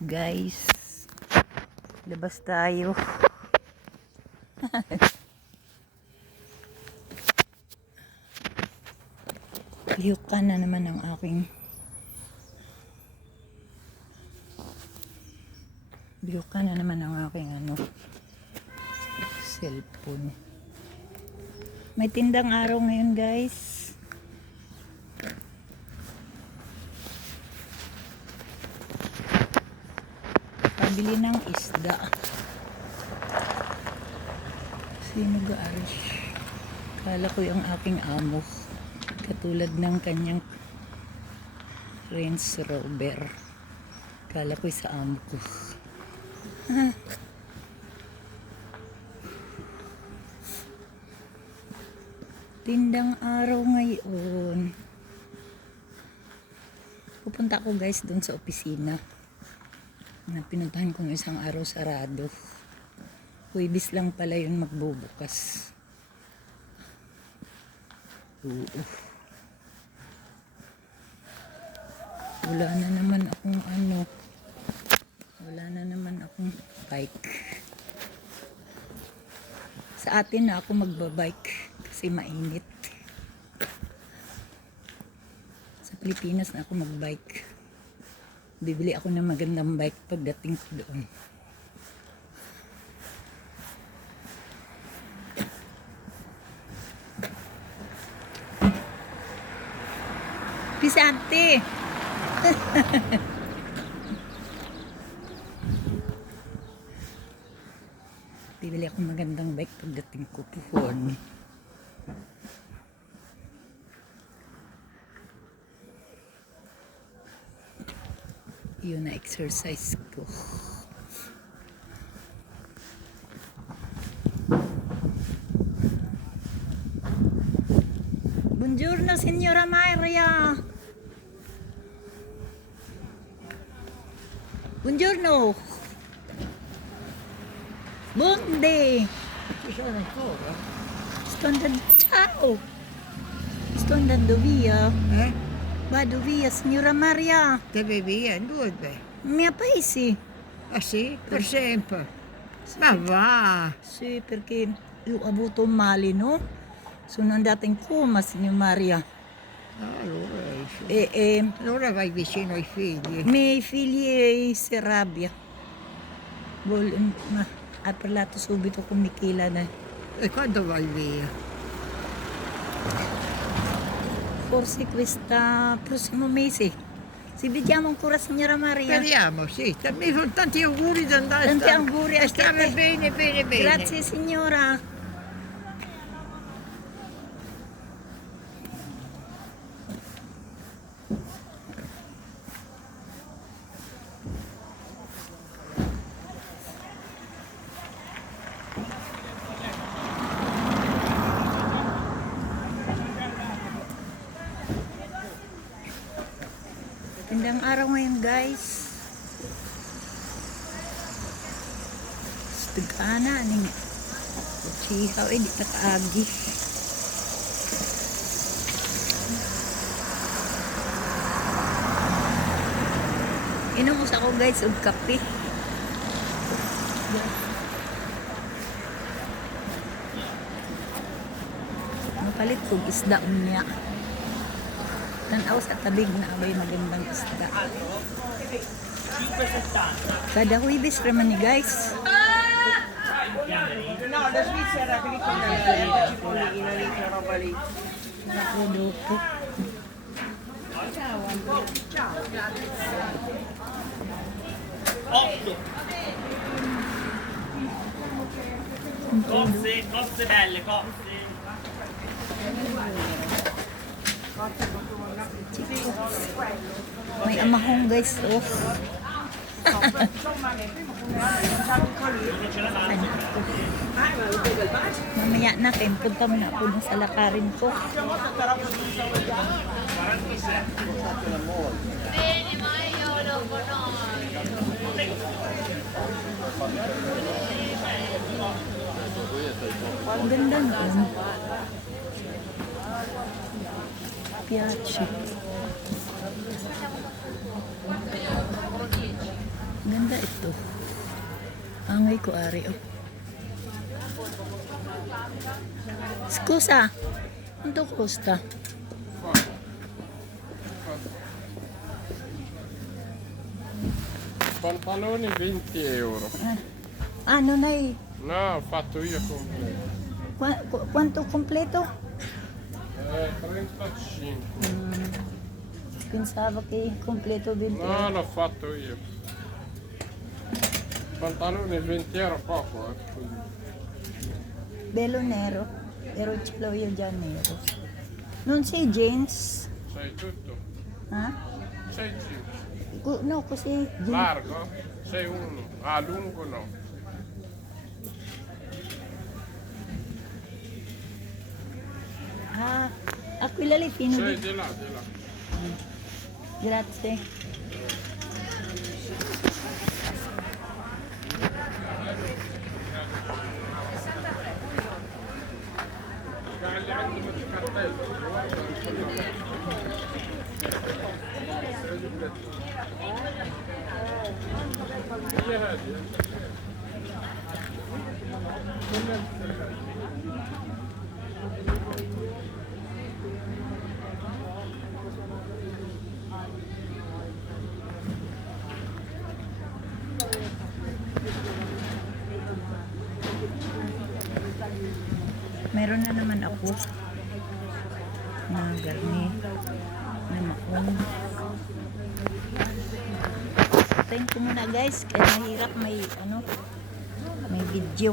Guys, labas tayo. Liyukan na naman ang aking cellphone. May tindang araw ngayon, guys. Pabili ng isda. Sino gaaris? Kala ko yung aking amo. Katulad ng kanyang Range Rover. Kala ko sa amo ko. Tindang araw ngayon. Pupunta ako, guys, dun sa opisina. Pinuntahan kong isang araw sarado. Huwebes lang pala yun magbubukas. Oo. Wala na naman akong bike. Sa atin na ako magbabike kasi mainit. Sa Pilipinas na ako magbike. Bibili ako ng magandang bike pagdating ko doon. Pisante! Bibili ako ng magandang bike pagdating ko doon. Yun na exercise ko. Buongiorno, Signora Maria. Buongiorno. Buongiorno. Sto andando, ciao. Sto andando via. Vado via, signora Maria. Deve via, dove? Mia paese. Ah sì? Per sempre? Ma va! Sì, perché ho avuto un male, no? Sono andata in coma, signora Maria. Allora vai vicino ai figli. I miei figli si arrabbia. Ha parlato subito con Michela. E quando vai via? Forse questa prossimo mese. Ci vediamo ancora, signora Maria. Speriamo, sì. Mi fanno tanti auguri di andare Tanti auguri a stare te. bene, bene, bene. Grazie, signora. Tindang araw ngayon, guys. Stagana ning chihaw di takaagi. Inumos ako, guys, og kape. Mapalit kong isda niya. Tanaw sa tabig na abay magandang isda. Kada huwebes raman ni, guys. No, da Svizzera, quelli con i cipollini, lì che roba lì. Prodotto. Ciao, ciao, grazie. 8 cozze belle, cozze. May amahong, guys, oh. Mamaya na, punta mo na po sa lakarin ko. Ang ganda nun. piace. Ay, kuari, oh. Scusa, quanto costa? Pantaloni 20 euro. Ah, non hai... No, ho fatto io completo. Quanto completo? 35. Pensavo che completo 20 No, l'ho fatto io. Pantaloni 20 euro poco, così. Bello nero, però ce l'ho io già nero. Non sei jeans? Sei tutto? Ah? Sei jeans. No, così jeans. Largo? Sei uno. Ah, lungo no. Ah, quella lì fino Sei di... di là, di là. Grazie. Gli altri di cartello. Gli hadi. Meron na naman ako na garni na makong. Patayin ko muna guys, kaya mahirap may video.